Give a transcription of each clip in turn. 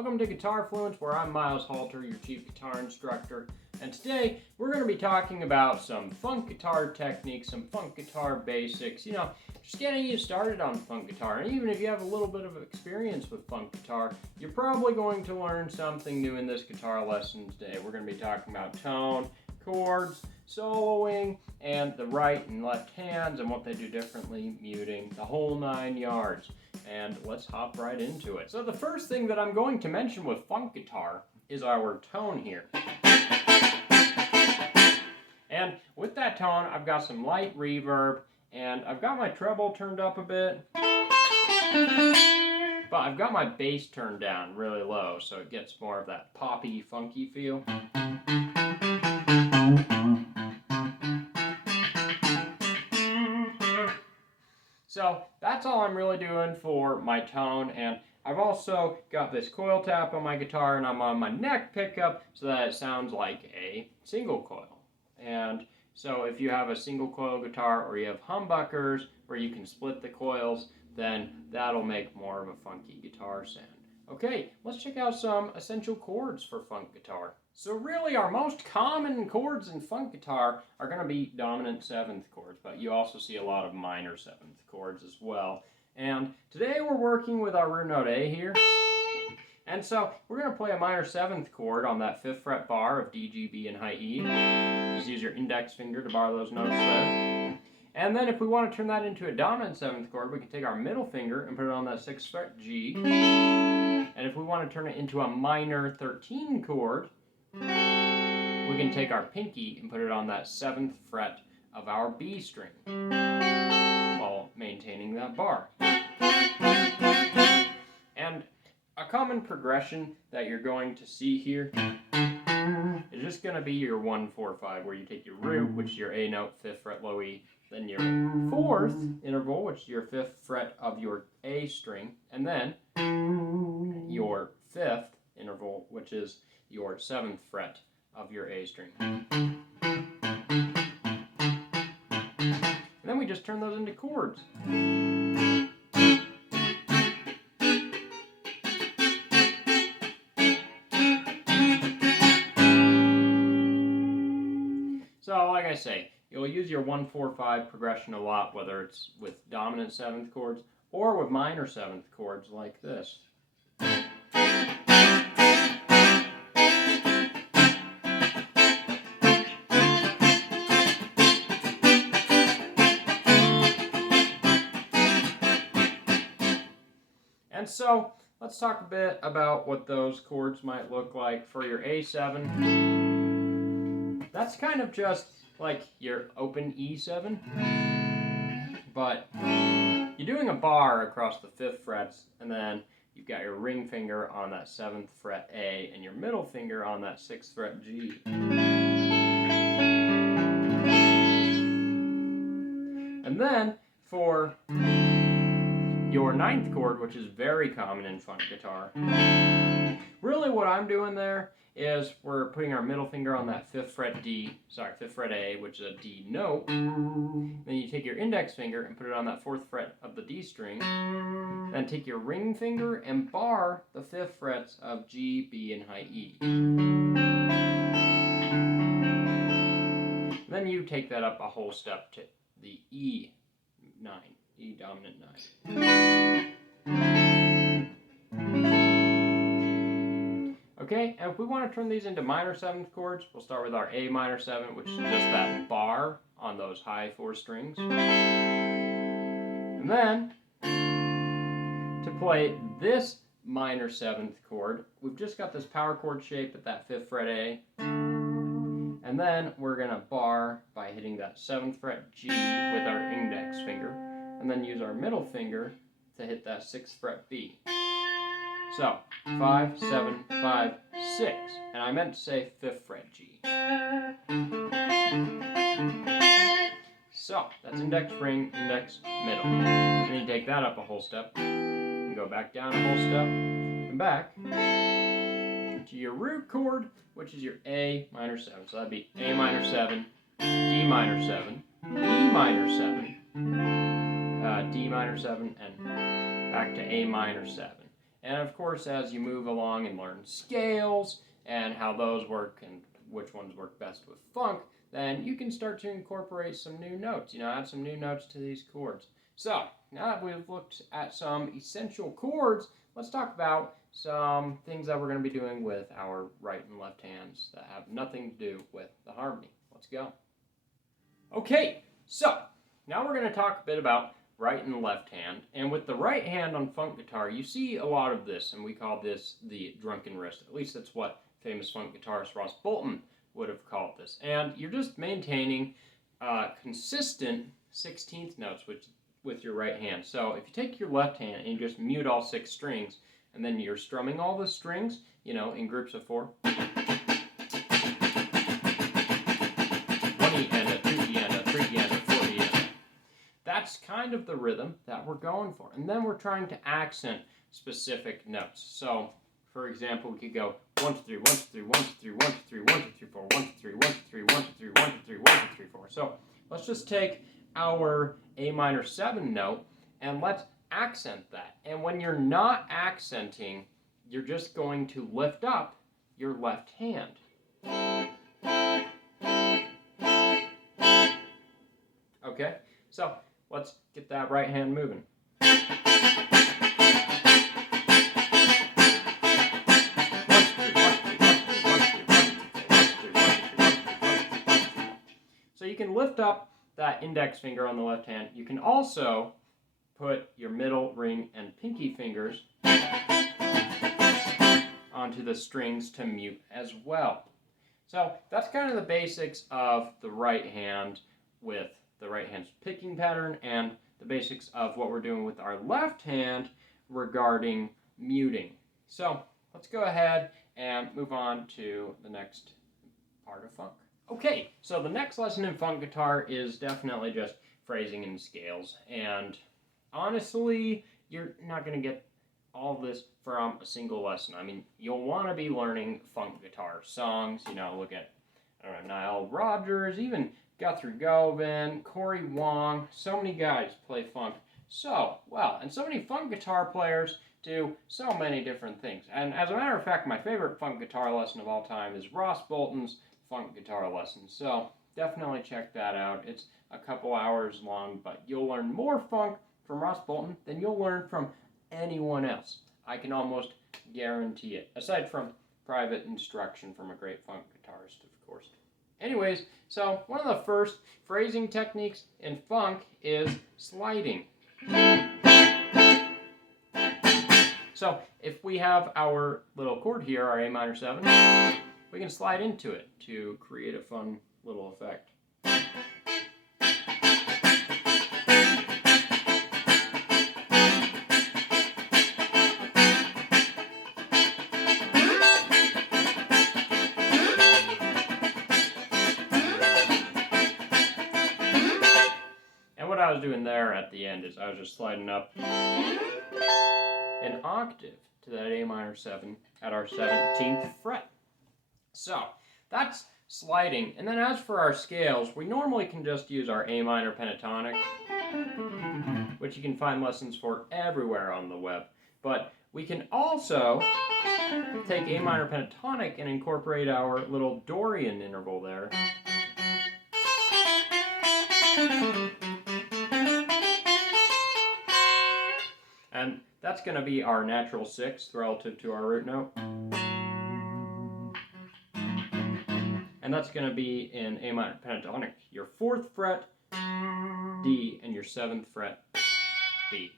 Welcome to Guitar Fluence, where I'm Miles Halter, your chief guitar instructor. And today, we're going to be talking about some funk guitar techniques, some funk guitar basics, just getting you started on funk guitar. And even if you have a little bit of experience with funk guitar, you're probably going to learn something new in this guitar lesson today. We're going to be talking about tone, chords, soloing, and the right and left hands and what they do differently, muting, the whole 9 yards. And let's hop right into it. So the first thing that I'm going to mention with funk guitar is our tone here. And with that tone, I've got some light reverb, and I've got my treble turned up a bit, but I've got my bass turned down really low, so it gets more of that poppy, funky feel. So that's all I'm really doing for my tone, and I've also got this coil tap on my guitar, and I'm on my neck pickup so that it sounds like a single coil. And so if you have a single coil guitar or you have humbuckers where you can split the coils, then that'll make more of a funky guitar sound. Okay, let's check out some essential chords for funk guitar. So really our most common chords in funk guitar are going to be dominant 7th chords, but you also see a lot of minor 7th chords as well. And today we're working with our root note A here. And so we're going to play a minor 7th chord on that 5th fret bar of D, G, B, and high E. Just use your index finger to bar those notes there. And then if we want to turn that into a dominant 7th chord, we can take our middle finger and put it on that 6th fret G. And if we want to turn it into a minor 13 chord, we can take our pinky and put it on that 7th fret of our B string while maintaining that bar. And a common progression that you're going to see here is just going to be your 1-4-5, where you take your root, which is your A note, 5th fret low E, then your 4th interval, which is your 5th fret of your A string, and then your 5th interval, which is your 7th fret of your A string. And then we just turn those into chords. So, like I say, you'll use your 1-4-5 progression a lot, whether it's with dominant 7th chords or with minor 7th chords like this. And so, let's talk a bit about what those chords might look like for your A7. That's kind of just like your open E7, but you're doing a bar across the 5th frets, and then you've got your ring finger on that 7th fret A, and your middle finger on that 6th fret G. And then, for your 9th chord, which is very common in funk guitar, really what I'm doing there is we're putting our middle finger on that 5th fret A, which is a D note. Then you take your index finger and put it on that 4th fret of the D string. Then take your ring finger and bar the 5th frets of G, B, and high E. Then you take that up a whole step to the E9, E dominant 9. Okay, and if we want to turn these into minor 7th chords, we'll start with our A minor 7, which is just that bar on those high 4 strings. And then, to play this minor 7th chord, we've just got this power chord shape at that 5th fret A. And then we're going to bar by hitting that 7th fret G with our index finger, and then use our middle finger to hit that 6th fret B. So, 5, 7, 5, 6, and I meant to say 5th fret G. So, that's index, ring, index, middle. And then you take that up a whole step, and go back down a whole step, and back to your root chord, which is your A minor 7. So that'd be A minor 7, D minor 7, E minor 7, D minor 7, and back to A minor 7. And of course, as you move along and learn scales and how those work and which ones work best with funk, then you can start to incorporate some new notes, add some new notes to these chords. So, now that we've looked at some essential chords, let's talk about some things that we're going to be doing with our right and left hands that have nothing to do with the harmony. Let's go. Okay, so now we're going to talk a bit about right and left hand. And with the right hand on funk guitar, you see a lot of this, and we call this the drunken wrist. At least that's what famous funk guitarist Ross Bolton would have called this. And you're just maintaining consistent 16th notes with your right hand. So if you take your left hand and you just mute all 6 strings, and then you're strumming all the strings, in groups of 4. 1 E and a 2 E and a 3 E and a 4 E and a. That's kind of the rhythm that we're going for. And then we're trying to accent specific notes. So, for example, we could go 1 2 3 1 2 3 1 2 3 1 2 3 1 2 3 4 1 2 3 1 2 3 1 2 3 1 2 3 1 2 3 4. So let's just take our A minor 7 note and let's accent that. And when you're not accenting, you're just going to lift up your left hand. Okay, so let's get that right hand moving. So you can lift up that index finger on the left hand. You can also put your middle, ring, and pinky fingers onto the strings to mute as well. So that's kind of the basics of the right hand with the right hand's picking pattern and the basics of what we're doing with our left hand regarding muting. So let's go ahead and move on to the next part of funk. Okay, so the next lesson in funk guitar is definitely just phrasing and scales. And honestly, you're not going to get all this from a single lesson. I mean, you'll want to be learning funk guitar songs, look at, Nile Rodgers, even Guthrie Govan, Corey Wong, so many guys play funk so well, and so many funk guitar players do so many different things. And as a matter of fact, my favorite funk guitar lesson of all time is Ross Bolton's funk guitar lesson. So definitely check that out. It's a couple hours long, but you'll learn more funk from Ross Bolton than you'll learn from anyone else. I can almost guarantee it, aside from private instruction from a great funk guitarist, of course. Anyways, so one of the first phrasing techniques in funk is sliding. So if we have our little chord here, our A minor 7, we can slide into it to create a fun little effect. What I was doing there at the end is I was just sliding up an octave to that A minor 7 at our 17th fret. So that's sliding. And then as for our scales, we normally can just use our A minor pentatonic, which you can find lessons for everywhere on the web. But we can also take A minor pentatonic and incorporate our little Dorian interval there. And that's going to be our natural 6th relative to our root note. And that's going to be in A minor pentatonic, your 4th fret, D, and your 7th fret, B.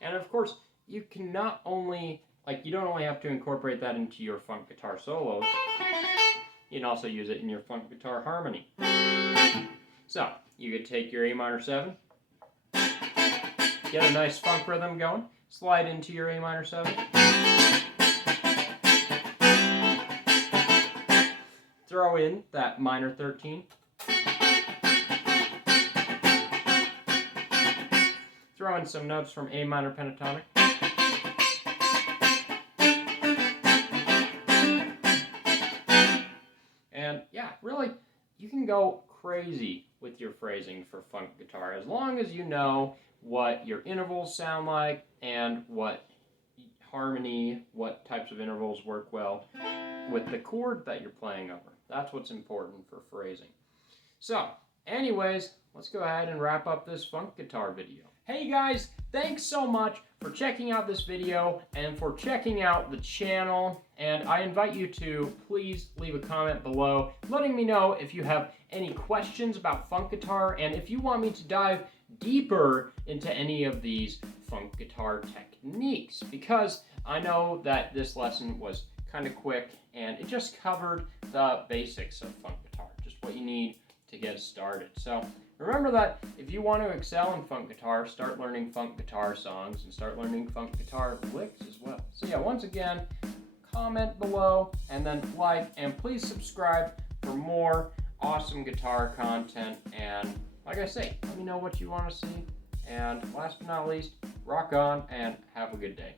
And of course, you can not only, you don't only have to incorporate that into your funk guitar solos, you can also use it in your funk guitar harmony. So, you could take your A minor 7, get a nice funk rhythm going, slide into your A minor 7, throw in that minor 13, throw in some notes from A minor pentatonic, and yeah, really, you can go crazy with your phrasing for funk guitar, as long as you know what your intervals sound like and what harmony, what types of intervals work well with the chord that you're playing over. That's what's important for phrasing. So, anyways, let's go ahead and wrap up this funk guitar video. Hey guys, thanks so much for checking out this video and for checking out the channel. And I invite you to please leave a comment below letting me know if you have any questions about funk guitar and if you want me to dive deeper into any of these funk guitar techniques, because I know that this lesson was kind of quick and it just covered the basics of funk guitar, just what you need to get started. So remember that if you want to excel in funk guitar, start learning funk guitar songs and start learning funk guitar licks as well. So yeah, once again, comment below and then like, and please subscribe for more awesome guitar content. And like I say, let me know what you want to see. And last but not least, rock on and have a good day.